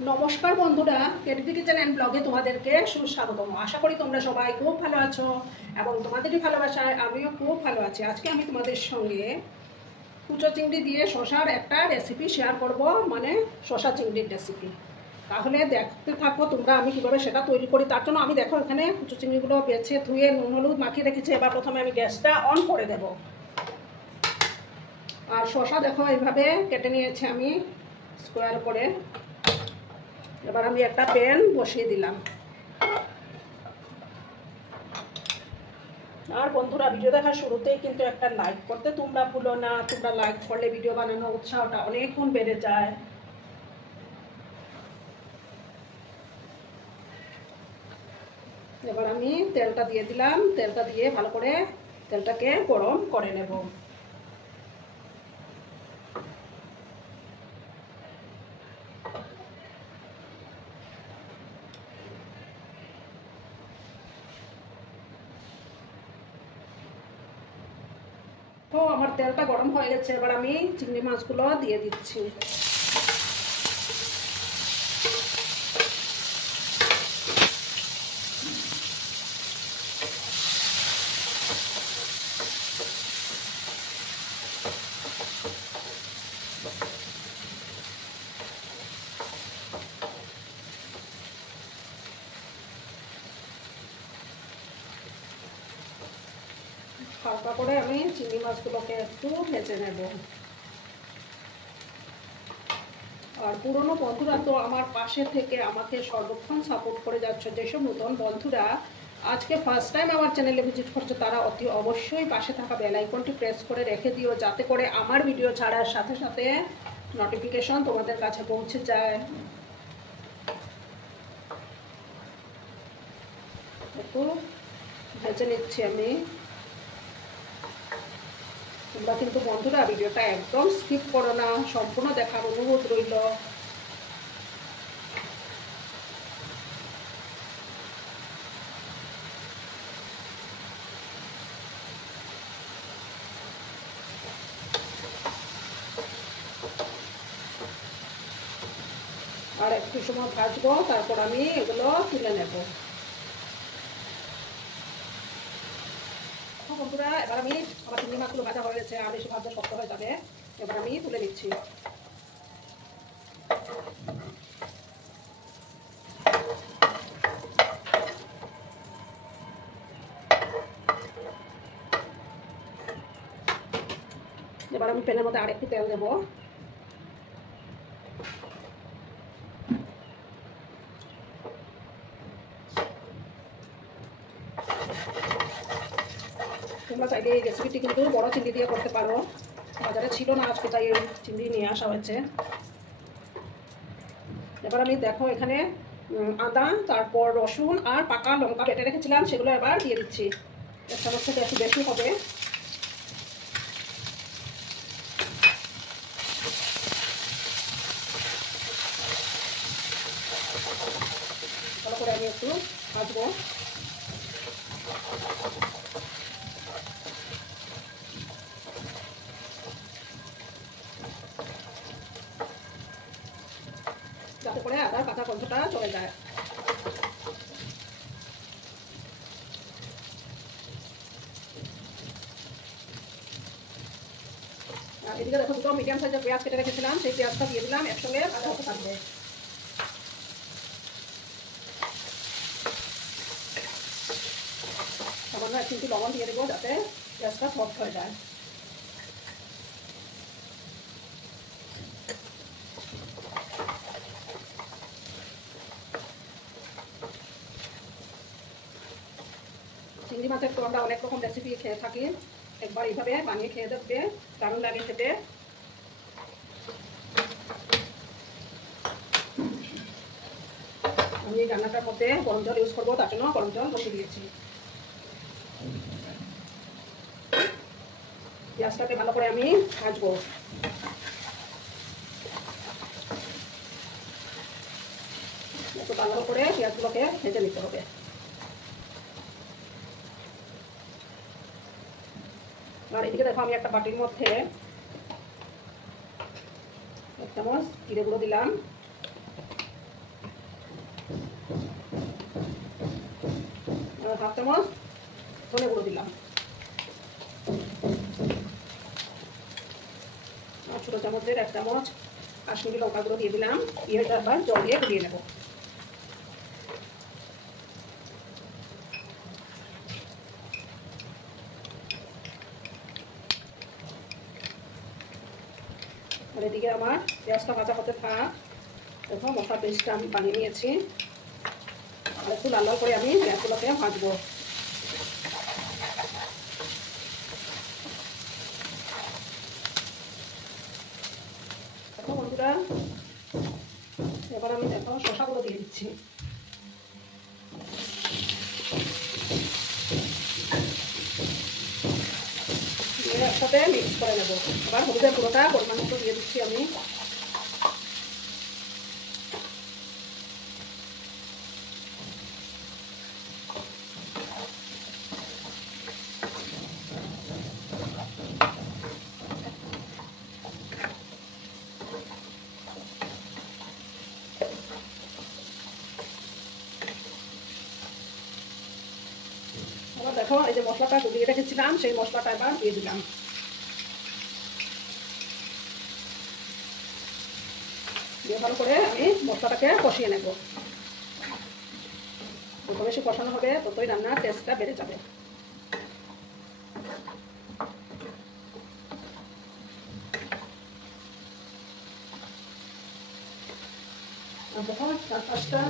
नमस्कार बंधुरा केटीपी kitchen and ब्लगे तुम्हादेरके सुस्वागतम। आशा करी तोमरा सबाई खूब भालो आछो एबं तोमादेरই ভালোবাসায় আমিও খুব ভালো আছি। আজকে আমি তোমাদের সঙ্গে কুচো চিংড়ি দিয়ে শশার একটা রেসিপি শেয়ার করব, মানে শশা চিংড়ির রেসিপি। তাহলে দেখতে থাকো তোমরা আমি কিভাবে সেটা তৈরি করি। তার জন্য আমি দেখো এখানে কুচো চিংড়িগুলো বেছে ধুয়ে নুন হলুদ মাখিয়ে রেখেছি। এবার প্রথমে আমি গ্যাসটা অন করে দেব। আর শশা দেখো এইভাবে কেটে নিয়েছি আমি স্কোয়ার করে। এবার আমি একটা প্যান বসিয়ে দিলাম। আর বন্ধুরা ভিডিও দেখার শুরুতেই কিন্তু একটা লাইক করতে তোমরা ভুলো না। তোমরা লাইক করলে ভিডিও বানানোর উৎসাহটা অনেক গুণ বেড়ে যায়। এবার আমি তেলটা দিয়ে দিলাম। তেলটা দিয়ে ভালো করে তেলটাকে গরম করে নেব। তো আমার তেলটা গরম হয়ে গেছে। এবার আমি চিংড়ি মাছগুলো দিয়ে দিচ্ছি। হালকা করে আমি চিংড়ি মাছগুলোকে একটু ভেজে নেব। আর পুরনো বন্ধুরা তো আমার পাশে থেকে আমাকে সর্বক্ষণ সাপোর্ট করে যাচ্ছে। যেসব নতুন বন্ধুরা আজকে ফার্স্ট টাইম আমার চ্যানেলে ভিজিট করছে তারা অতি অবশ্যই পাশে থাকা বেল আইকনটি প্রেস করে রেখে দিও, যাতে করে আমার ভিডিও ছাড়ার সাথে সাথে নোটিফিকেশন তোমাদের কাছে পৌঁছে যায়। একটু ভেজে নিচ্ছি আমি। তোমরা কিন্তু বন্ধুরা ভিডিওটা একদম স্কিপ করো না, সম্পূর্ণ দেখার অনুরোধ রইল। আর একটু সময় ভাজবো, তারপর আমি এগুলো তুলে নেব। বন্ধুরা এবার আমি আমার চিংড়ি মাছগুলো ভাজা হয়ে গেছে, আর বেশি ভাজা শক্ত হয়ে যাবে। এবার আমি তুলে নিচ্ছি। এবার আমি প্যানের মধ্যে আরেকটু তেল দেবো। তোমরা চাইলে এই রেসিপিটি কিন্তু বড় চিংড়ি দিয়ে করতে পারো। বাজারে ছিল না আজকে, তাই এই চিংড়ি নিয়ে আসা হয়েছে। এবার আমি দেখো এখানে আদা, তারপর রসুন আর পাকা লঙ্কা বেটে রেখেছিলাম, সেগুলো এবার দিয়ে দিচ্ছি। এক চামচ থেকে একটু বেশি হবে। ভালো করে আমি একটু ভাজবো। যাতে করে আদার কাঁচা গন্ধটা চলে যায়। আর এদিকে দেখো দুটো মিডিয়াম সাইজের পেঁয়াজ কেটে রেখেছিলাম, সেই পেঁয়াজটা দিয়ে দিলাম। একসঙ্গে ভাজা হতে থাকবে। সামান্য এক চিমটি লবণ দিয়ে দেবো, যাতে পেঁয়াজটা সফট হয়ে যায়। চিংড়ি মাছের তো আমরা অনেক রকম রেসিপি খেয়ে থাকি। একবার এইভাবে বানিয়ে খেয়ে দেখবে, দারুণ লাগে খেতে। আমি রান্নাটার মধ্যে গরম জল ইউজ করবো, তার জন্য গরম জল বসিয়ে দিয়েছি। পেঁয়াজটাকে ভালো করে আমি ভাজবো। একটু ভালো করে পেঁয়াজগুলোকে ভেজে নিতে হবে। আর এদিকে দেখো আমি একটা বাটির মধ্যে এক চামচ জিরে গুঁড়ো দিলাম, হাফ চামচ ধনে গুঁড়ো দিলাম, আর ছোটো চামচের 1 চামচ কাশ্মীরি লঙ্কা গুঁড়ো দিয়ে দিলাম। দিয়ে আবার জল দিয়ে গুলিয়ে নেব। আর এদিকে আমার পেঁয়াজটা ভাজা হতে থাক। দেখো মশলা পেস্টটা আমি বানিয়ে নিয়েছি, আর একটু লাল লাল করে আমি পেঁয়াজগুলোকে ভাজবো। দেখো বন্ধুরা, এবার আমি দেখো শসাগুলো দিয়ে দিচ্ছি। দিয়ে একসাথে মিক্স করে নেব। আবার হলুদের গুঁড়োটা পরিমাণ মতো দিয়ে দিচ্ছি আমি। এবার দেখো এই যে মশলাটা গুলিয়ে রেখেছিলাম, সেই মশলাটা এবার দিয়ে দিলাম। দিয়ে ভালো করে আমি মশলাটাকে কষিয়ে নেব। যত বেশি কষানো হবে ততই রান্নার টেস্টটা বেড়ে যাবে। দেখো 4-5টা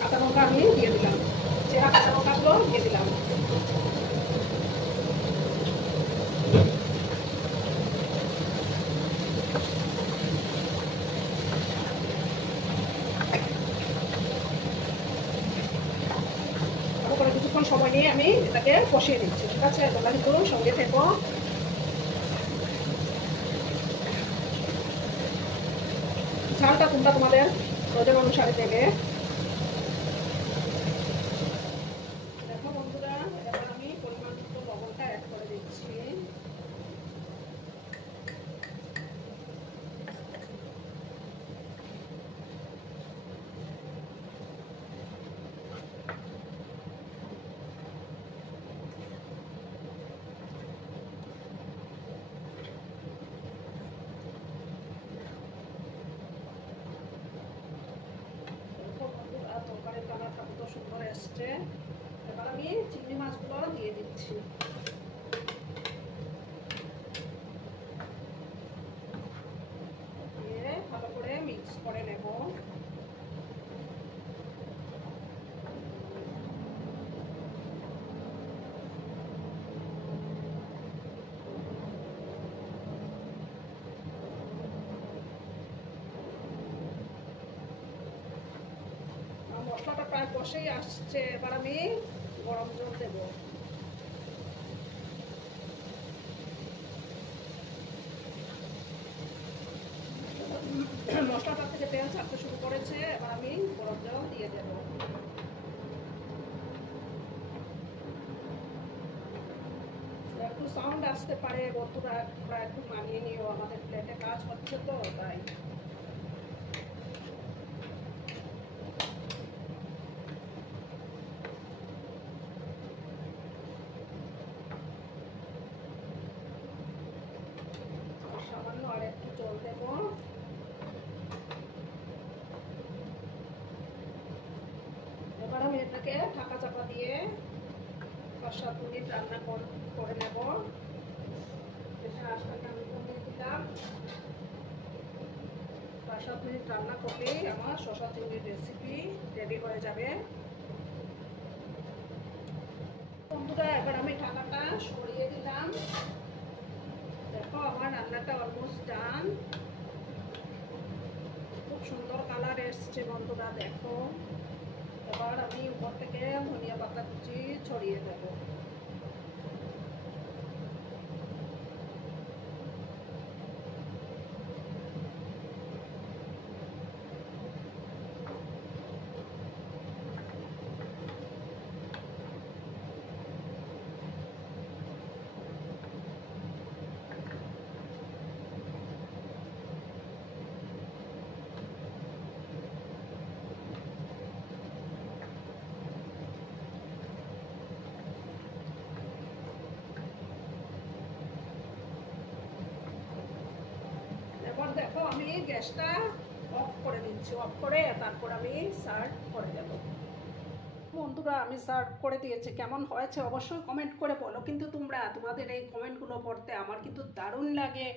কাঁচা লঙ্কা আমি দিয়ে দিলাম, চেরা কাঁচা লঙ্কাগুলো দিয়ে দিলাম। তারপরে কিছুক্ষণ সময় নিয়ে আমি এটাকে কষিয়ে নিচ্ছি। ঠিক আছে, তোমরা কিন্তু সঙ্গে থেকো। ঝালটা তোমরা তোমাদের প্রয়োজন অনুসারে দেবে। দেখো বন্ধুরা, এবার আমি পরিমাণ মতো লবণটা অ্যাড করে দিচ্ছি। তরকারির কালারটা কত সুন্দর এসছে। এবার আমি চিংড়ি মাছগুলো দিয়ে দিচ্ছি। দিয়ে ভালো করে মিক্স করে নেব। মশলাটা প্রায় কষেই আসছে, এবার আমি গরম জল দেব। মশলাটা থেকে তেল ছাড়তে শুরু করেছে, এবার আমি গরম জল দিয়ে দেব। একটু সাউন্ড আসতে পারে বন্ধুরা, তোমরা একটু মানিয়ে নিও, আমাদের প্লেটে কাজ হচ্ছে তো তাই। সামান্য আর একটু জল দেব। এবার আমি এটাকে ঢাকা চাপা দিয়ে 5-7 মিনিট রান্না করে নেব। আঁচটাকে আমি কমিয়ে দিলাম। 5-7 মিনিট রান্না করলেই আমার শসা চিংড়ির রেসিপি রেডি হয়ে যাবে। বন্ধুরা, এবার আমি ঢাকাটা সরিয়ে দিলাম। দেখো আমার রান্নাটা অলমোস্ট ডান। খুব সুন্দর কালার এসছে বন্ধুরা, দেখো। এবার আমি উপর থেকে ধনিয়া পাতা কুচি ছড়িয়ে দেব। দেখো আমি গ্যাসটা অফ করে দিচ্ছি, অফ করে তারপর আমি সার্ভ করে দেব। বন্ধুরা আমি সার্ভ করে দিয়েছি, কেমন হয়েছে অবশ্যই কমেন্ট করে বলো। কিন্তু তোমাদের এই কমেন্টগুলো পড়তে আমার কিন্তু দারুণ লাগে।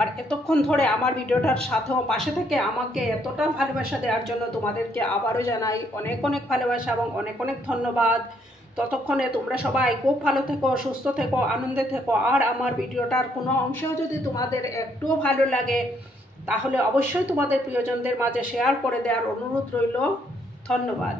আর এতক্ষণ ধরে আমার ভিডিওটার সাথেও পাশে থেকে আমাকে এতটা ভালোবাসা দেওয়ার জন্য তোমাদেরকে আবারও জানাই অনেক অনেক ভালোবাসা এবং অনেক অনেক ধন্যবাদ। ততক্ষণে তোমরা সবাই খুব ভালো থেকো, সুস্থ থেকো, আনন্দে থেকো। আর আমার ভিডিওটার কোনো অংশও যদি তোমাদের একটুও ভালো লাগে তাহলে অবশ্যই তোমাদের প্রিয়জনদের মাঝে শেয়ার করে দেওয়ার অনুরোধ রইল। ধন্যবাদ।